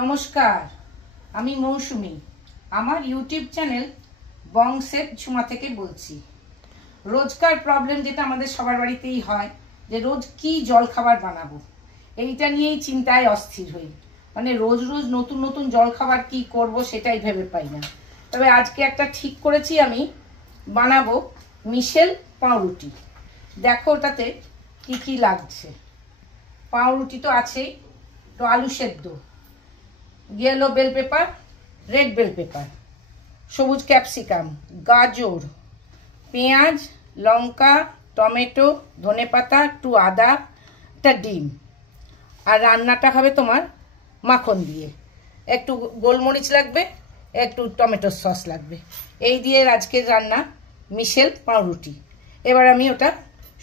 নমস্কার, আমি মৌসুমি। আমার ইউটিউব চ্যানেল বংশের ঝুমা থেকে বলছি। রোজকার প্রবলেম যেটা আমাদের সবার বাড়িতেই হয়, যে রোজ কি জলখাবার বানাবো, এইটা নিয়েই চিন্তায় অস্থির হই। মানে রোজ রোজ নতুন নতুন জলখাবার কি করব সেটাই ভেবে পাই না। তবে আজকে একটা ঠিক করেছি, আমি বানাবো মিশেল পাউরুটি। দেখো ওটাতে কি কি লাগছে। পাউরুটি তো আছেই, তো আলু সেদ্ধ, yellow bell pepper, red bell pepper, सबुज कैप्सिकाम, गाजर, पेঁয়াজ, लंका, टमेटो, धने पाता, एकटू आदा, একটা ডিম। আর রান্নাটা হবে তোমার মাখন দিয়ে। একটু গোলমরিচ লাগবে, একটু টমেটো সস লাগবে। এই দিয়ে আজকের রান্না মিশেল পাউরুটি। এবার আমি ওটা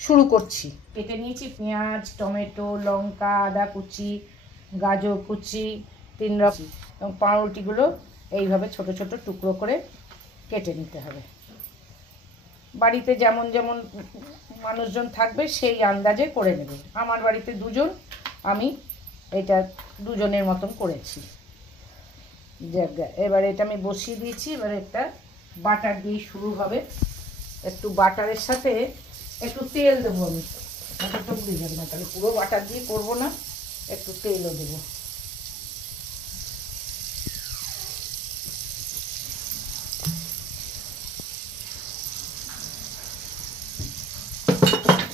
শুরু করছি। কেটে নিয়েছি পেঁয়াজ, টমেটো, লঙ্কা, আদা কুচি, গাজর কুচি, 3 রকম। এবং পাউরুটিগুলো এইভাবে ছোট ছোট টুকরো করে কেটে নিতে হবে। বাড়িতে যেমন যেমন মানুষজন থাকবে সেই আন্দাজে করে নেবে। আমার বাড়িতে দুজন, আমি এটা দুজনের মতন করেছি। এবার এটা আমি বসিয়ে দিয়েছি। এবার একটা বাটার দিয়ে শুরু হবে। একটু বাটারের সাথে একটু তেল দেবো আমি। বাটারটা বুঝে যাবে না, তাহলে পুরো বাটার দিয়ে করবো না, একটু তেলও দেবো।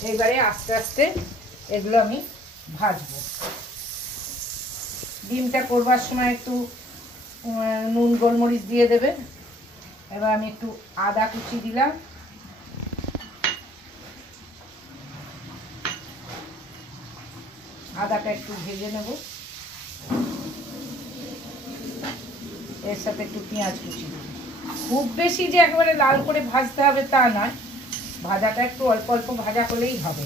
এইবারে আস্তে আস্তে এগুলো আমি ভাজবো। ডিমটা করবার সময় একটু নুন গোলমরিচ দিয়ে দেবে। এবার আমি একটু আদা কুচি দিলাম, আদাটা একটু ভেজে নেব। এর সাথে একটু পেঁয়াজ কুচি দেব। খুব বেশি যে একেবারে লাল করে ভাজতে হবে তা নয়, ভাজাটা একটু অল্প অল্প ভাজা হলেই হবে,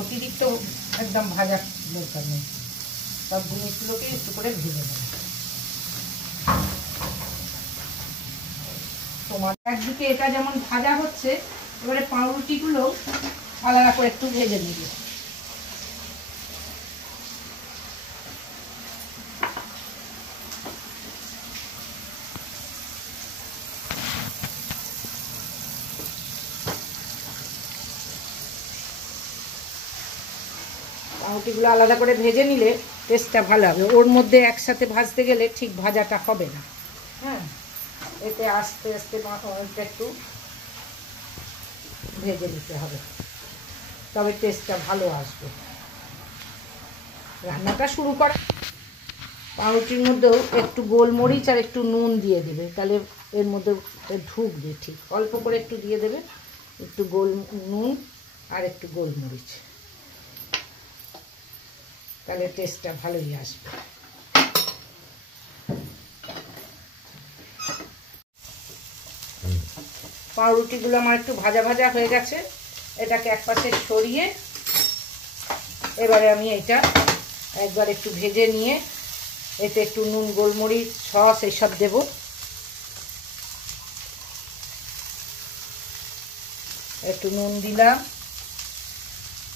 অতিরিক্ত একদম ভাজা দরকার নেই। সব জিনিসগুলোকে একটু করে ভেজে নেব। তোমার একদিকে এটা যেমন ভাজা হচ্ছে, এবারে পাউরুটিগুলো আলাদা করে একটু ভেজে নেবে। পাউরুটিগুলো আলাদা করে ভেজে নিলে টেস্টটা ভালো হবে। ওর মধ্যে একসাথে ভাজতে গেলে ঠিক ভাজাটা হবে না। হ্যাঁ, এতে আস্তে আস্তে একটু ভেজে নিতে হবে, তবে টেস্টটা ভালো আসবে। রান্নাটা শুরু করা, পাউরুটির মধ্যেও একটু গোলমরিচ আর একটু নুন দিয়ে দেবে, তাহলে এর মধ্যে ঢুকবে। ঠিক অল্প করে একটু দিয়ে দেবে, একটু নুন আর একটু গোলমরিচ, তাহলে টেস্টটা ভালোই আসবে। পাউরুটিগুলো আমার একটু ভাজা ভাজা হয়ে গেছে, এটাকে একপাশে সরিয়ে এবারে আমি এটা একবার একটু ভেজে নিয়ে এতে একটু নুন গোলমরিচ সস এইসব দেব। একটু নুন দিলাম,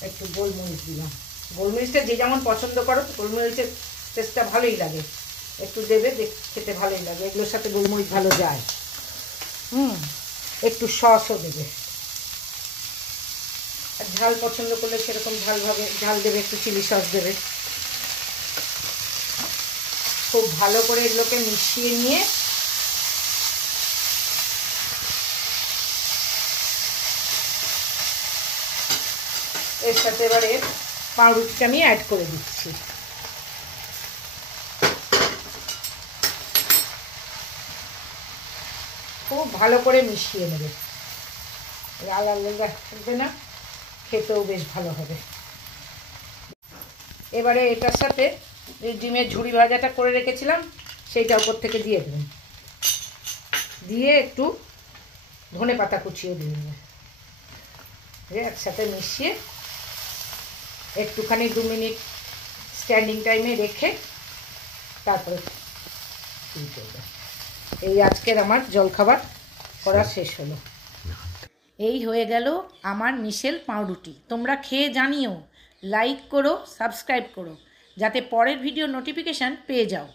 একটু গোলমরিচ দিলাম। গোলমরিচটা যে যেমন পছন্দ করো, গোলমরিচের টেস্টটা ভালোই লাগে, একটু দেবে, খেতে ভালোই লাগে। এগুলোর সাথে গোলমরিচ ভালো যায়। একটু সসও দেবে, আর ঝাল পছন্দ করলে সেরকম ঝাল দেবে, একটু চিলি সস দেবে। খুব ভালো করে এগুলোকে মিশিয়ে নিয়ে এর সাথে এবারে পাউরুটিটা আমি অ্যাড করে দিচ্ছি। খুব ভালো করে মিশিয়ে নেবে, লাল লাল থাকবে না, খেতেও বেশ ভালো হবে। এবারে এটার সাথে এই ডিমের ঝুড়ি ভাজাটা করে রেখেছিলাম সেইটা উপর থেকে দিয়ে দেবেন, দিয়ে একটু ধনে পাতা কুচিয়ে দিয়ে দেবেন। একসাথে মিশিয়ে একটুখানি 2 মিনিট স্ট্যান্ডিং টাইমে রেখে তারপরে শুরু করবে। এই আজকের আমার জলখাবার করা শেষ হলো। এই হয়ে গেল আমার মিশেল পাউরুটি। তোমরা খেয়ে জানিও, লাইক করো, সাবস্ক্রাইব করো, যাতে পরের ভিডিও নোটিফিকেশান পেয়ে যাও।